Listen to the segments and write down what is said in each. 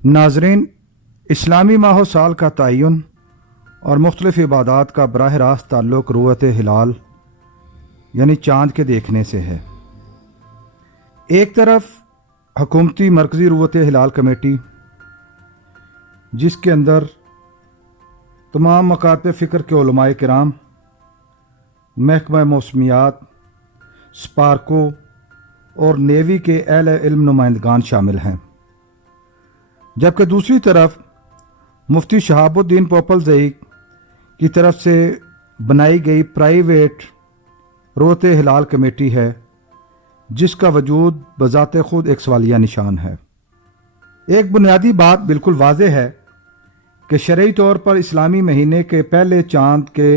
नाज़रीन, इस्लामी माह साल का तयन और मुख्तलिफ इबादात का बराह रास्त ताल्लुक़ रुयत हिलाल यानी चाँद के देखने से है। एक तरफ हुकूमती मरकज़ी रुयत हिलाल कमेटी, जिसके अंदर तमाम मकातब फ़िक्र के उलमाए किराम, महकमा मौसमियात, स्पार्को और नेवी के अहले इल्म नुमाइंदगान शामिल हैं, जबकि दूसरी तरफ मुफ्ती शहाबुद्दीन पोपलज़ई की तरफ से बनाई गई प्राइवेट रुयत हिलाल कमेटी है, जिसका वजूद बज़ाते खुद एक सवालिया निशान है। एक बुनियादी बात बिल्कुल वाज़ेह है कि शरई तौर पर इस्लामी महीने के पहले चाँद के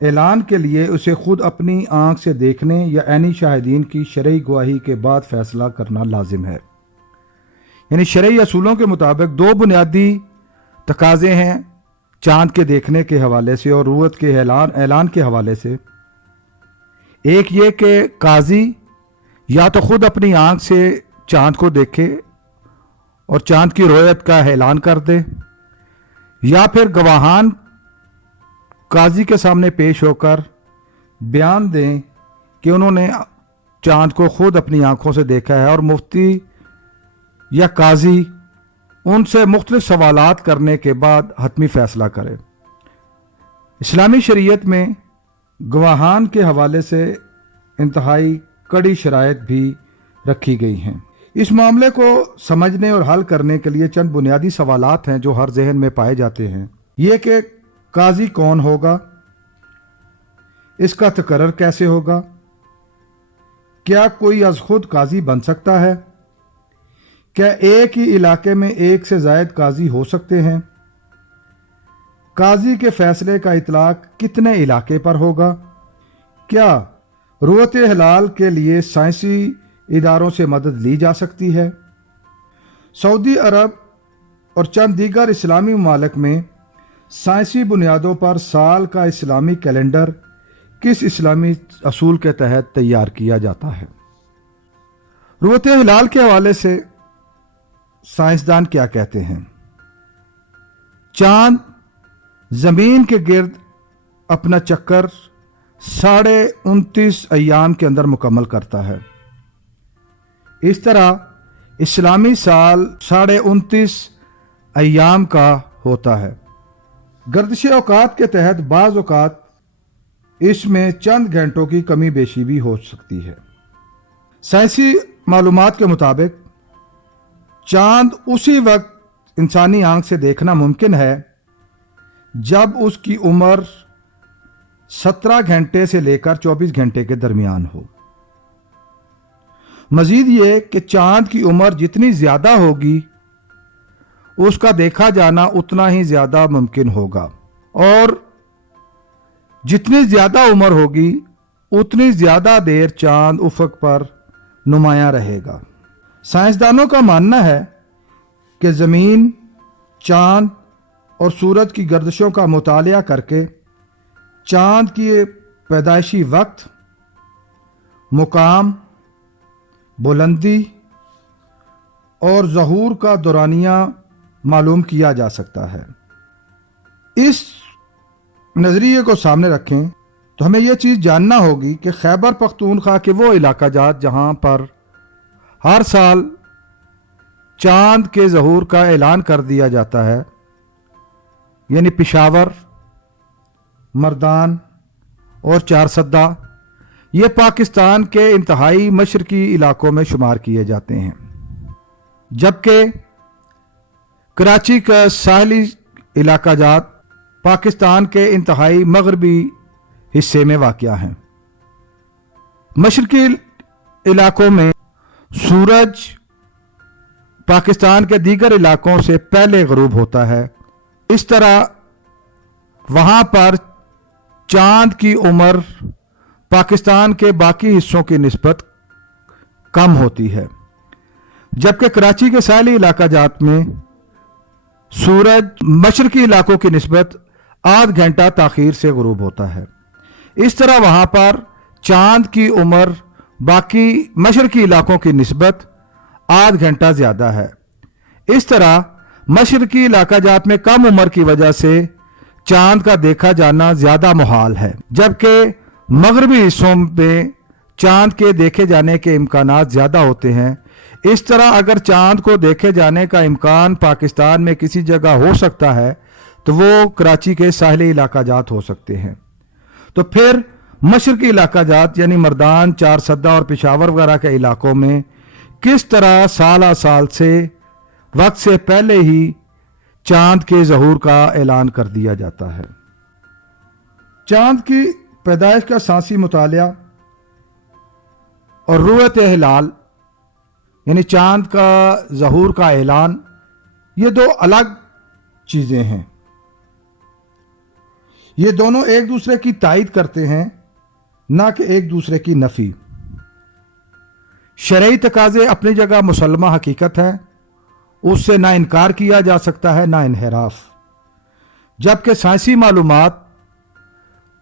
ऐलान के लिए उसे खुद अपनी आँख से देखने या ऐनी शाहिदीन की शरई गवाही के बाद फैसला करना लाजिम है। यानी शरई असूलों के मुताबिक दो बुनियादी तकाजे हैं चाँद के देखने के हवाले से और रुयत के ऐलान के हवाले से। एक ये कि काजी या तो खुद अपनी आँख से चाँद को देखे और चाँद की रुयत का ऐलान कर दे, या फिर गवाहान काजी के सामने पेश होकर बयान दें कि उन्होंने चाँद को खुद अपनी आँखों से देखा है और मुफ्ती या काजी उनसे मुख्तलिफ सवालात करने के बाद हतमी फैसला करे। इस्लामी शरीयत में गवाहान के हवाले से इंतहाई कड़ी शराइत भी रखी गई हैं। इस मामले को समझने और हल करने के लिए चंद बुनियादी सवालात हैं जो हर जहन में पाए जाते हैं। ये कि काजी कौन होगा, इसका तकर्रर कैसे होगा, क्या कोई अज खुद काजी बन सकता है, क्या एक ही इलाके में एक से ज़ायद काजी हो सकते हैं, काजी के फैसले का इतलाक कितने इलाके पर होगा, क्या रुयत हिलाल के लिए साइंसी इदारों से मदद ली जा सकती है। सऊदी अरब और चंद दीगर इस्लामी ममालिक में साइंसी बुनियादों पर साल का इस्लामी कैलेंडर किस इस्लामी असूल के तहत तैयार किया जाता है। रुयत हिलाल के हवाले से साइंसदान क्या कहते हैं। चांद जमीन के गिर्द अपना चक्कर 29.5 अय्याम के अंदर मुकम्मल करता है। इस तरह इस्लामी साल 29.5 अय्याम का होता है। गर्दिश औकात के तहत बाज़ औकात इसमें चंद घंटों की कमी बेशी भी हो सकती है। साइंसी मालूमात के मुताबिक चांद उसी वक्त इंसानी आंख से देखना मुमकिन है जब उसकी उम्र 17 घंटे से लेकर 24 घंटे के दरमियान हो। मजीद ये कि चांद की उम्र जितनी ज्यादा होगी उसका देखा जाना उतना ही ज्यादा मुमकिन होगा, और जितनी ज्यादा उम्र होगी उतनी ज्यादा देर चांद उफक पर नुमायां रहेगा। साइंसदानों का मानना है कि जमीन, चांद और सूरज की गर्दिशों का मुतालिया करके चांद की पैदाइशी वक्त, मुकाम, बुलंदी और ज़हूर का दौरानिया मालूम किया जा सकता है। इस नज़रिए को सामने रखें तो हमें यह चीज़ जानना होगी कि खैबर पख्तूनख्वा के वो इलाका जात जहाँ पर हर साल चांद के ज़हूर का ऐलान कर दिया जाता है, यानी पेशावर, मर्दान और चारसद्दा, ये पाकिस्तान के इंतहाई मशरकी इलाकों में शुमार किए जाते हैं, जबकि कराची का साहली इलाका जात पाकिस्तान के इंतहाई मगरबी हिस्से में वाक़या हैं। मशरकी इलाकों में सूरज पाकिस्तान के दीगर इलाकों से पहले ग़ुरूब होता है। इस तरह वहाँ पर चांद की उम्र पाकिस्तान के बाकी हिस्सों की निस्बत कम होती है, जबकि कराची के साहली इलाका जात में सूरज मशरकी इलाकों की निस्बत आध घंटा ताख़ीर से ग़ुरूब होता है। इस तरह वहाँ पर चांद की उम्र बाकी मशरकी इलाकों की निस्बत आध घंटा ज़्यादा है। इस तरह मशरकी इलाका जात में कम उम्र की वजह से चांद का देखा जाना ज्यादा मुहाल है, जबकि मगरबी हिस्सों में चांद के देखे जाने के इम्कानात ज्यादा होते हैं। इस तरह अगर चांद को देखे जाने का इम्कान पाकिस्तान में किसी जगह हो सकता है तो वो कराची के साहिली इलाका जात हो सकते हैं। तो फिर मशरकी इलाका जात यानी मर्दान, चार सद्दा और पेशावर वगैरह के इलाकों में किस तरह साल साल से वक्त से पहले ही चांद के ज़हूर का ऐलान कर दिया जाता है। चांद की पैदाइश का सांसी मुतालिया और रुयत हिलाल यानी चांद का ज़हूर का ऐलान, ये दो अलग चीजें हैं। ये दोनों एक दूसरे की तायीद करते हैं, ना कि एक दूसरे की नफी। शरई तकाजे अपनी जगह मुसल्लमा हकीकत है, उससे ना इनकार किया जा सकता है ना इनहराफ, जबकि साइंसी मालूमात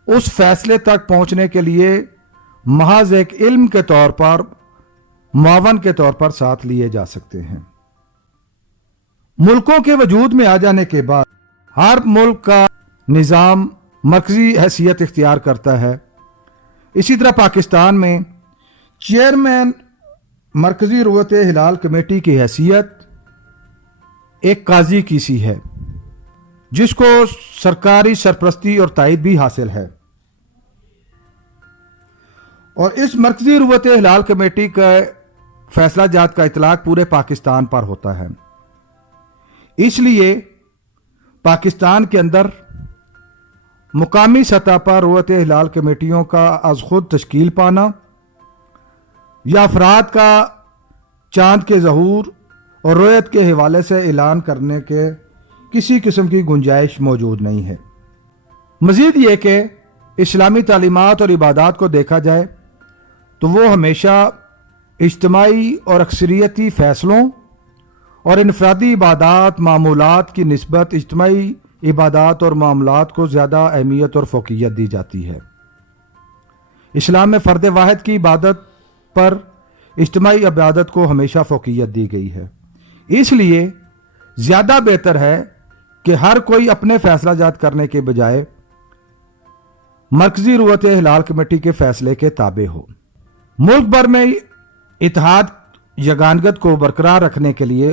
उस फैसले तक पहुंचने के लिए महज एक इल्म के तौर पर, मुआवन के तौर पर साथ लिए जा सकते हैं। मुल्कों के वजूद में आ जाने के बाद हर मुल्क का निज़ाम मरकजी हैसियत इख्तियार करता है। इसी तरह पाकिस्तान में चेयरमैन मरकजी रुयत हिलाल कमेटी की हैसियत एक काजी की सी है, जिसको सरकारी सरपरस्ती और तायीद भी हासिल है। और इस मरकजी रुयत हिलाल कमेटी का फैसला जात का इतलाक पूरे पाकिस्तान पर होता है। इसलिए पाकिस्तान के अंदर मुकामी सतह पर रुयत हिलाल कमेटियों का आज खुद तश्कील पाना या अफराद का चांद के ज़हूर और रुयत के हवाले से ऐलान करने के किसी किस्म की गुंजाइश मौजूद नहीं है। मजीद ये कि इस्लामी तालीमात और इबादात को देखा जाए तो वो हमेशा इज्तिमाई और अक्सरियती फैसलों और इनफरादी इबादात मामूलात की निस्बत इज्तिमाई इबादात और मामलात को ज़्यादा अहमियत और फ़ौक़ियत दी जाती है। इस्लाम में फ़र्द वाहिद की इबादत पर इज्तिमाई इबादत को हमेशा फ़ौक़ियत दी गई है। इसलिए ज़्यादा बेहतर है कि हर कोई अपने फैसला जात करने के बजाय मरकजी रुयत हिलाल कमेटी के फैसले के ताबे हो। मुल्क भर में इत्तेहाद यगानगत को बरकरार रखने के लिए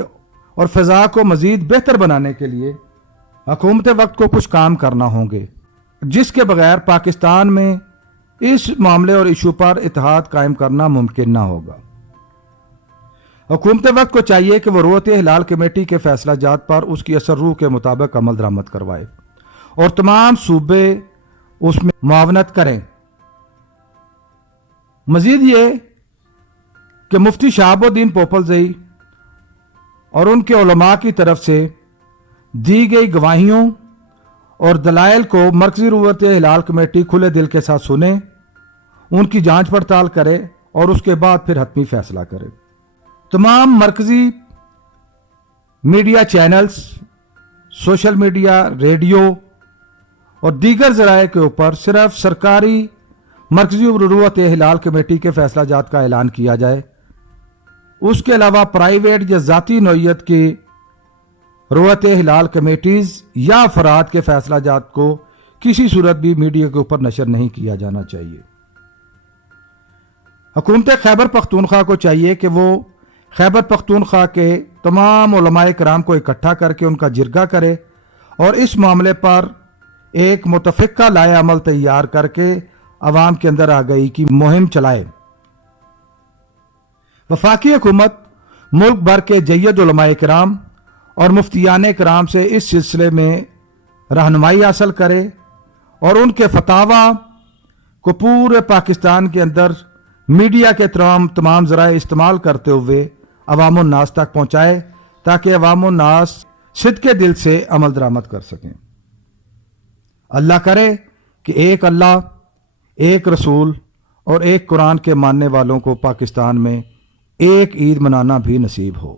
और फ़ज़ा को मज़ीद बेहतर बनाने के लिए हुकूमत वक्त को कुछ काम करना होंगे, जिसके बगैर पाकिस्तान में इस मामले और इशू पर इत्तेहाद कायम करना मुमकिन ना होगा। हुकूमत वक्त को चाहिए कि वो रुयत हिलाल कमेटी के फैसला जात पर उसकी असर रूह के मुताबिक अमल दरामद करवाए और तमाम सूबे उसमें मुआवनत करें। मजीद ये कि मुफ्ती शहाबुद्दीन पोपलजई और उनके उलमा की तरफ से दी गई गवाहियों और दलाइल को मरकजी रुयत हिलाल कमेटी खुले दिल के साथ सुने, उनकी जांच पड़ताल करे और उसके बाद फिर हतमी फैसला करे। तमाम मरकजी media channels, social media, radio और दीगर ज़राए के ऊपर सिर्फ सरकारी मरकजी रुयत हिलाल कमेटी के फैसला जात का ऐलान किया जाए। उसके अलावा प्राइवेट या ज़ाती नौइयत की रुयत हिलाल कमेटीज या अफराद के फैसला जात को किसी सूरत भी मीडिया के ऊपर नशर नहीं किया जाना चाहिए। हुकूमत खैबर पख्तूनख्वा को चाहिए कि वो खैबर पख्तूनख्वा के तमाम उलमाए कराम को इकट्ठा करके उनका जिरगा करे और इस मामले पर एक मुतफ़िक़ा लाए अमल तैयार करके अवाम के अंदर आगाही की मुहिम चलाए। वफाकी हुकूमत मुल्क भर के जय्यद उलमाए कराम और मुफ्तियान कराम से इस सिलसिले में रहनुमाई हासिल करे और उनके फतावा को पूरे पाकिस्तान के अंदर मीडिया के तमाम ज़राए इस्तेमाल करते हुए अवामुन नास तक पहुँचाए, ताकि अवामुन नास सिद्के दिल से अमल दरामद कर सकें। अल्लाह करे कि एक अल्लाह, एक रसूल और एक कुरान के मानने वालों को पाकिस्तान में एक ईद मनाना भी नसीब हो।